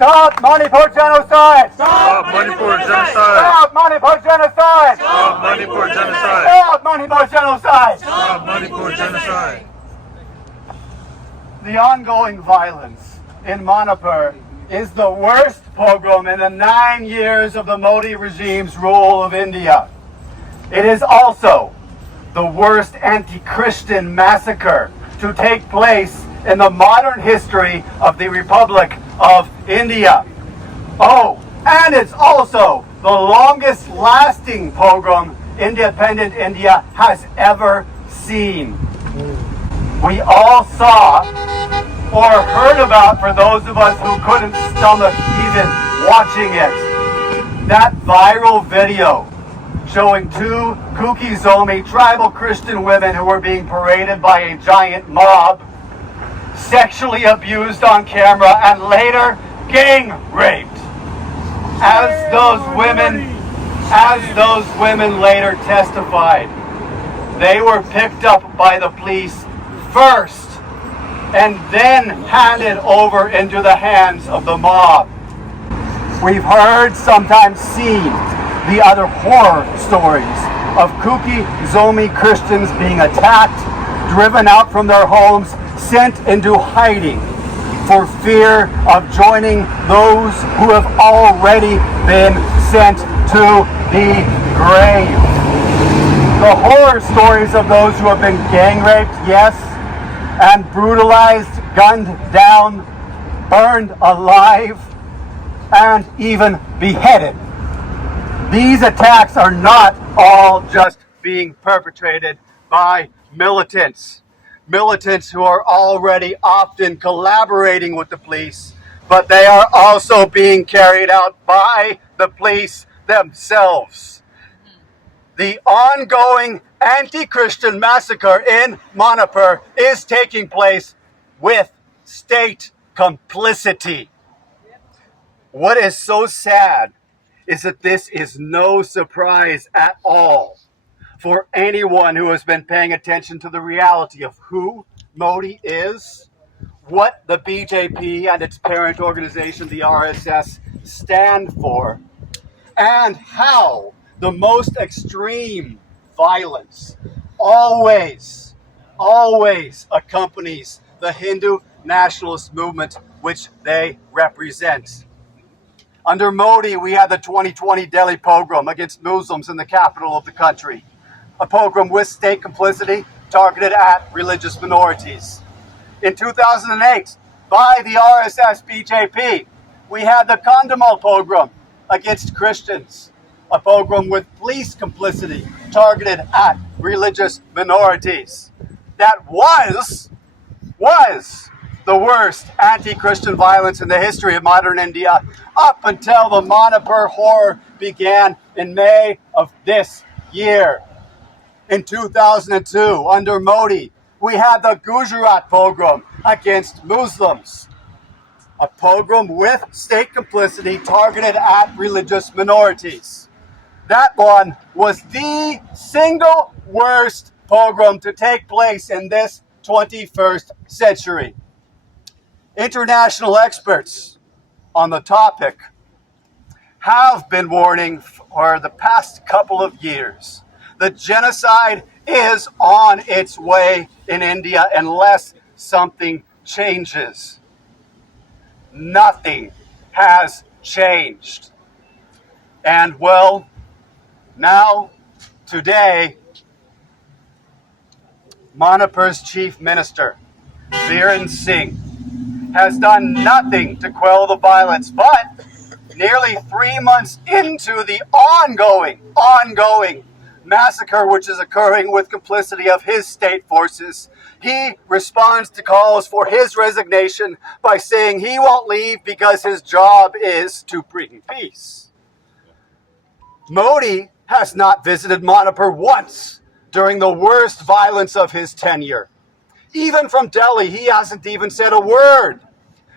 Stop Manipur genocide! Stop Manipur genocide! Stop Manipur genocide! Stop Manipur genocide! Stop Manipur genocide! Stop Manipur genocide! The ongoing violence in Manipur is the worst pogrom in the 9 years of the Modi regime's rule of India. It is also the worst anti-Christian massacre to take place in the modern history of the Republic of India. Oh, and it's also the longest lasting pogrom independent India has ever seen. We all saw or heard about, for those of us who couldn't stomach even watching it, that viral video showing two Kuki-Zomi tribal Christian women who were being paraded by a giant mob, sexually abused on camera, and later gang raped. As those women later testified, they were picked up by the police first and then handed over into the hands of the mob. We've heard, sometimes seen, the other horror stories of Kuki-Zomi Christians being attacked, driven out from their homes, sent into hiding for fear of joining those who have already been sent to the grave. The horror stories of those who have been gang raped, yes, and brutalized, gunned down, burned alive, and even beheaded. These attacks are not all just being perpetrated by militants who are already often collaborating with the police, but they are also being carried out by the police themselves. The ongoing anti-Christian massacre in Manipur is taking place with state complicity. What is so sad is that this is no surprise at all for anyone who has been paying attention to the reality of who Modi is, what the BJP and its parent organization, the RSS, stand for, and how the most extreme violence always accompanies the Hindu nationalist movement which they represent. Under Modi, we had the 2020 Delhi pogrom against Muslims in the capital of the country, a pogrom with state complicity targeted at religious minorities. In 2008, by the RSS BJP, we had the Kandhamal pogrom against Christians, a pogrom with police complicity targeted at religious minorities. That was the worst anti-Christian violence in the history of modern India up until the Manipur horror began in May of this year. In 2002, under Modi, we had the Gujarat pogrom against Muslims, a pogrom with state complicity targeted at religious minorities. That one was the single worst pogrom to take place in this 21st century. International experts on the topic have been warning for the past couple of years that genocide is on its way in India unless something changes. Nothing has changed. And well, now, today, Manipur's chief minister, Biren Singh, has done nothing to quell the violence, but nearly 3 months into the ongoing massacre which is occurring with complicity of his state forces, he responds to calls for his resignation by saying he won't leave because his job is to bring peace. Modi has not visited Manipur once during the worst violence of his tenure. Even from Delhi, he hasn't even said a word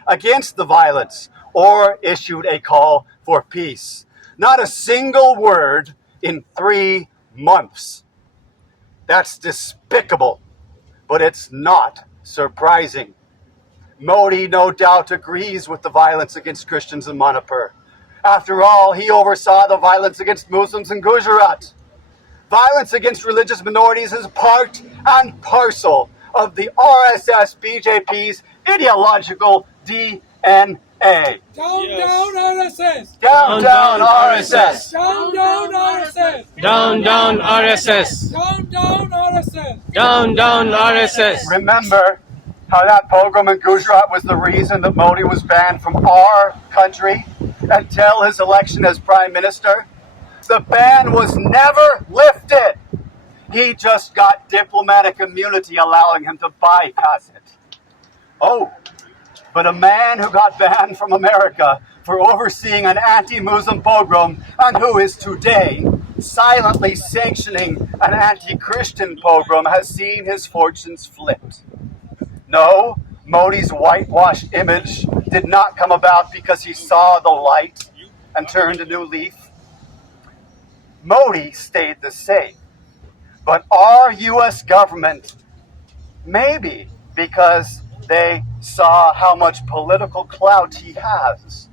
against the violence or issued a call for peace. Not a single word in 3 months. That's despicable, but it's not surprising. Modi no doubt agrees with the violence against Christians in Manipur. After all, he oversaw the violence against Muslims in Gujarat. Violence against religious minorities is part and parcel of the RSS BJP's ideological DNA. Down, down, RSS! Down, down, RSS! Down, down, RSS! Down, down, RSS. Down, down, RSS! Down, down, RSS. Remember how that pogrom in Gujarat was the reason that Modi was banned from our country until his election as Prime Minister? The ban was never lifted. He just got diplomatic immunity allowing him to bypass it. Oh, but a man who got banned from America for overseeing an anti-Muslim pogrom and who is today silently sanctioning an anti-Christian pogrom has seen his fortunes flipped. No, Modi's whitewashed image did not come about because he saw the light and turned a new leaf. Modi stayed the same. But our U.S. government, maybe because they saw how much political clout he has,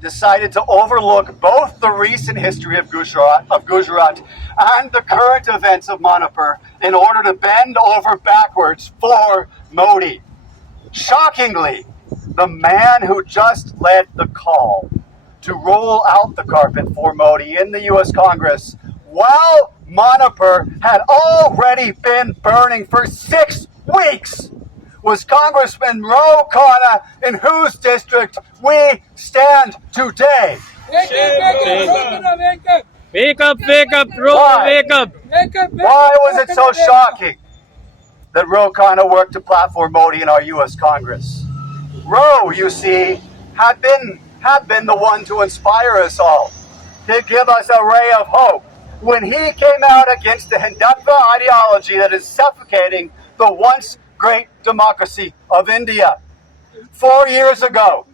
decided to overlook both the recent history of Gujarat and the current events of Manipur in order to bend over backwards for Modi. Shockingly, the man who just led the call to roll out the carpet for Modi in the U.S. Congress, while Manipur had already been burning for 6 weeks, was Congressman Ro Khanna, in whose district we stand today. Wake up, Wake up, wake up, Ro, Why? wake up. Why was it so shocking that Ro Khanna worked to platform Modi in our U.S. Congress? Ro, you see, had been the one to inspire us all, to give us a ray of hope when he came out against the Hindutva ideology that is suffocating the once great democracy of India. 4 years ago,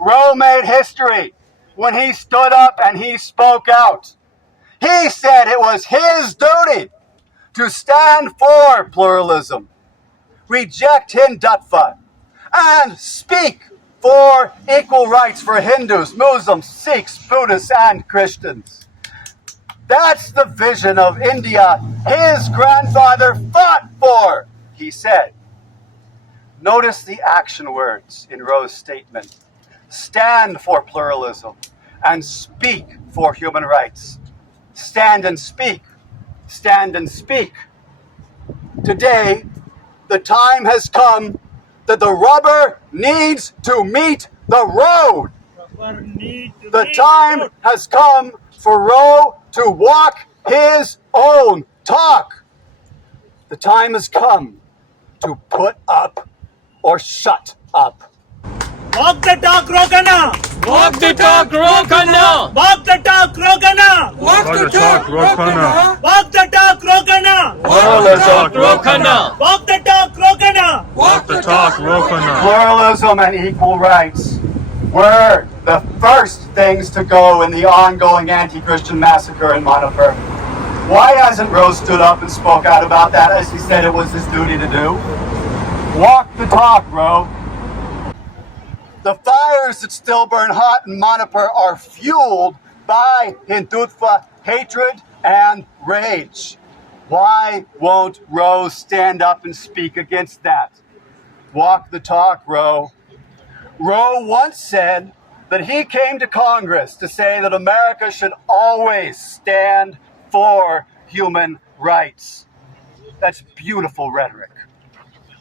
Ro made history when he stood up and he spoke out. He said it was his duty to stand for pluralism, reject Hindutva, and speak for equal rights for Hindus, Muslims, Sikhs, Buddhists, and Christians. That's the vision of India his grandfather fought for, he said. Notice the action words in Ro's statement. Stand for pluralism and speak for human rights. Stand and speak. Stand and speak. Today, the time has come that the rubber needs to meet the road. The time has come for Ro to walk his own talk. The time has come to put up or shut up. Walk the talk, Ro Khanna! Walk the talk, Ro Khanna. Walk the talk, Ro Khanna! Walk the talk, Ro Khanna! Walk the talk, Ro Khanna! Pluralism, Ro Khanna. Walk the talk, Ro Khanna! Walk the talk, Ro Khanna. Pluralism and equal rights were the first things to go in the ongoing anti-Christian massacre in Manipur. Why hasn't Ro stood up and spoke out about that as he said it was his duty to do? Walk the talk, Ro. The fires that still burn hot in Manipur are fueled by Hindutva hatred and rage. Why won't Ro stand up and speak against that? Walk the talk, Ro. Ro once said that he came to Congress to say that America should always stand for human rights. That's beautiful rhetoric.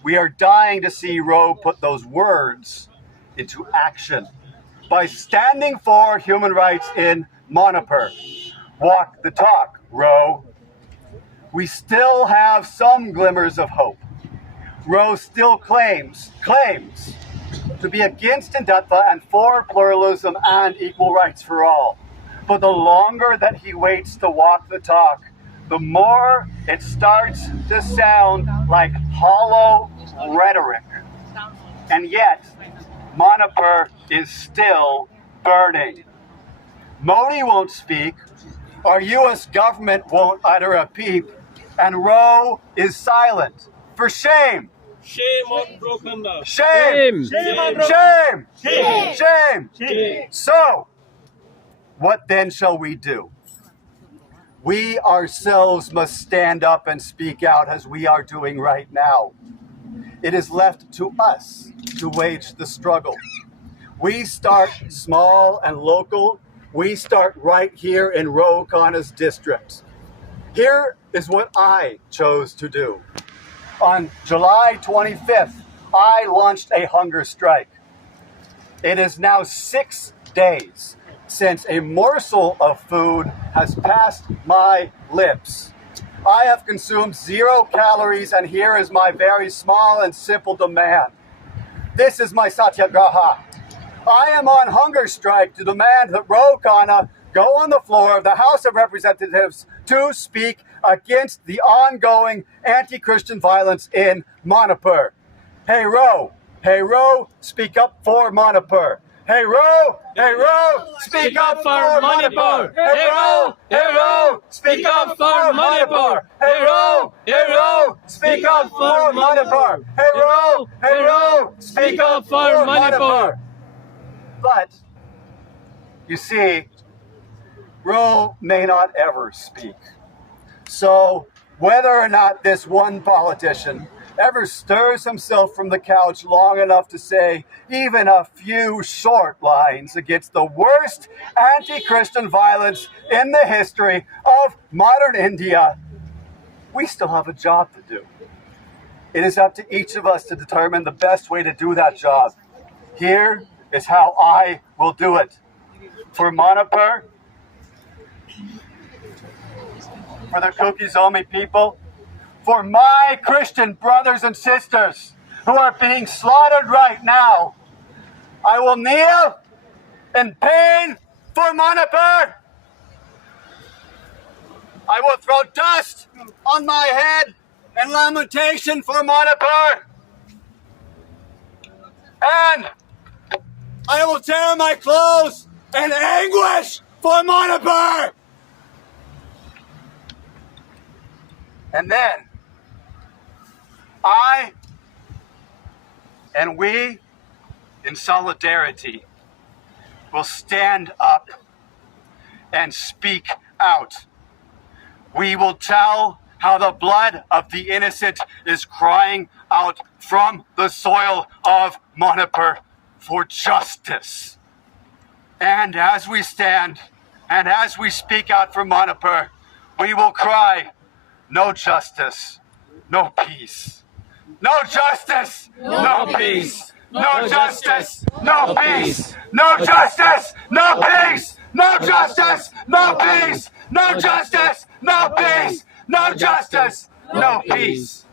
We are dying to see Ro put those words into action by standing for human rights in Manipur. Walk the talk, Ro. We still have some glimmers of hope. Ro still claims to be against Hindutva and for pluralism and equal rights for all. But the longer that he waits to walk the talk, the more it starts to sound like hollow rhetoric. And yet, Manipur is still burning. Modi won't speak, our U.S. government won't utter a peep, and Ro is silent. For shame! Shame on Ro Khanna. Shame! Shame! Shame! Shame. So, what then shall we do? We ourselves must stand up and speak out as we are doing right now. It is left to us to wage the struggle. We start small and local. We start right here in Ro Khanna's district. Here is what I chose to do. On July 25th, I launched a hunger strike. It is now 6 days since a morsel of food has passed my lips. I have consumed 0 calories, and here is my very small and simple demand. This is my satyagraha. I am on hunger strike to demand that Ro Khanna go on the floor of the House of Representatives to speak against the ongoing anti-Christian violence in Manipur. Hey Ro, speak up for Manipur. Hey Ro, speak up for Manipur. Hey Ro, speak up for Manipur. Hey Ro, speak up for Manipur. Hey Ro, speak up for Manipur. But, you see, Ro may not ever speak. So, whether or not this one politician ever stirs himself from the couch long enough to say even a few short lines against the worst anti-Christian violence in the history of modern India, we still have a job to do. It is up to each of us to determine the best way to do that job. Here is how I will do it. For Manipur, for the Kuki-Zomi people, for my Christian brothers and sisters who are being slaughtered right now, I will kneel in pain for Manipur. I will throw dust on my head in lamentation for Manipur. And I will tear my clothes in anguish for Manipur. And then I and we in solidarity will stand up and speak out. We will tell how the blood of the innocent is crying out from the soil of Manipur for justice. And as we stand and as we speak out for Manipur, we will cry, no justice, no peace. No justice, no peace. No justice, no peace. No justice, no peace. No justice, no peace. No justice, no peace. No justice, no peace.